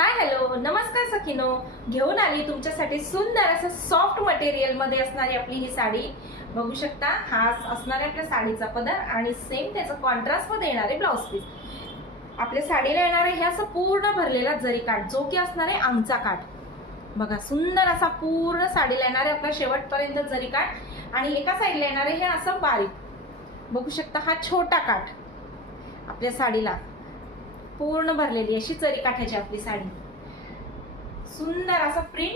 Hi hello नमस्कार सखीनो, घेऊन आली तुमच्यासाठी सुंदर असं सॉफ्ट मटेरियल मध्ये असणारी आपली ही साडी बघू शकता। हा असणार आहे आपल्या साडीचा पदर आणि सेम त्याचा कॉन्ट्रास्ट मध्ये येणारे ब्लाउज पीस। आपल्या साडीला येणार आहे हे असं पूर्ण भरलेला जरी काठ, जो की असणार आहे आमचा काठ। बघा सुंदर असा पूर्ण साडीला येणार आहे आपला शेवटपर्यंत जरी काठ आणि एका साईडला येणार आहे हे असं बारीक बघू शकता। हा छोटा काठ आपल्या साडीला पूर्ण भरलेली अशी जरी काठाची आपली साडी, सुंदर असा प्रिंट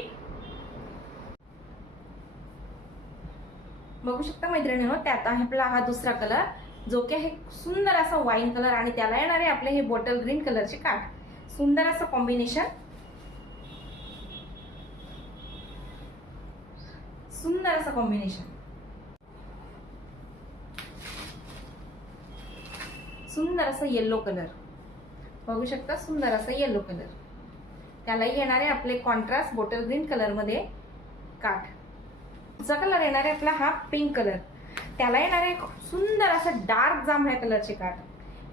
बघू शकता मैत्रिणींनो। त्यात आहे आपला हा दुसरा कलर, जो की आहे सुंदर असा वाईन कलर आणि त्याला येणारे आपले हे बॉटल ग्रीन कलरचे काठ। सुंदर असं कॉम्बिनेशन, सुंदर असं कॉम्बिनेशन, सुंदर असं येलो कलर बघू शकता। सुंदर असं येलो कलर, त्यालाही येणारे आपले कॉन्ट्रास्ट बॉटल ग्रीन कलर मध्ये काठ। पुढचा कलर येणार आहे आपला हा पिंक कलर, त्याला येणारे सुंदर असं डार्क जांभळ्या कलरचे काठ।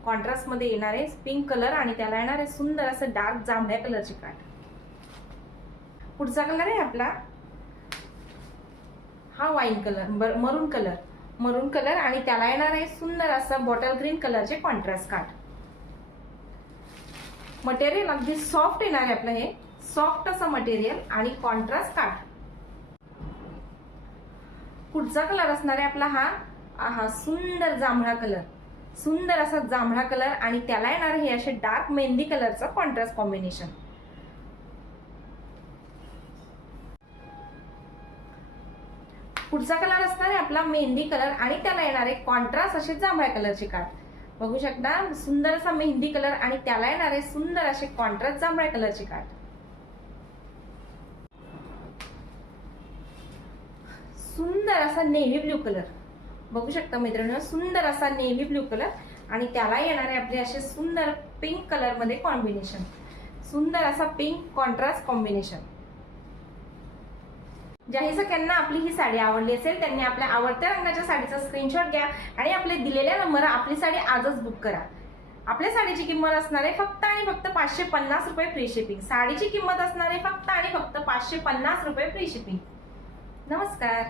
कॉन्ट्रास्ट मध्ये येणारे पिंक कलर आणि त्याला येणारे सुंदर असं डार्क जांभळ्या कलरचे काठ। पुढचा कलर आहे आपला हा वाईन कलर, मरून कलर, मरून कलर आणि त्याला येणार आहे सुंदर असं बॉटल ग्रीन कलरचे कॉन्ट्रास्ट काठ। मटेरियल अगदी सॉफ्ट येणार आहे आपलं, हे सॉफ्ट असं मटेरियल आणि कॉन्ट्रास्ट काठ। पुढचा कलर असणार आहे आपला हा सुंदर जांभळा कलर, सुंदर असा जांभळा कलर आणि त्याला येणार हे असे डार्क मेहंदी कलरचं कॉन्ट्रास्ट कॉम्बिनेशन। पुढचा कलर असणार आहे आपला मेहंदी कलर आणि त्याला येणारे कॉन्ट्रास्ट असे जांभळ्या कलरचे काठ बघू शकता। सुंदर असा मेहंदी कलर आणि त्याला येणारे सुंदर असे कॉन्ट्रास्ट जांभळ्या कलरचे काठ। सुंदर असा नेव्ही ब्ल्यू कलर बघू शकता मैत्रिणींनो, सुंदर असा नेव्ही ब्ल्यू कलर आणि त्याला येणारे आपले असे सुंदर पिंक कलर मध्ये कॉम्बिनेशन, सुंदर असा पिंक कॉन्ट्रास्ट कॉम्बिनेशन। ज्याही सगळ्यांना आपली ही साडी आवडली असेल त्यांनी आपल्या आवडत्या रंगाच्या साडीचा स्क्रीनशॉट घ्या आणि आपले दिलेल्या नंबरवर आपली साडी आजच बुक करा। आपल्या साडीची किंमत असणार आहे फक्त आणि फक्त 550 रुपये फ्री शिपिंग। साडीची किंमत असणार आहे फक्त आणि फक्त 550 रुपये फ्री शिपिंग। नमस्कार।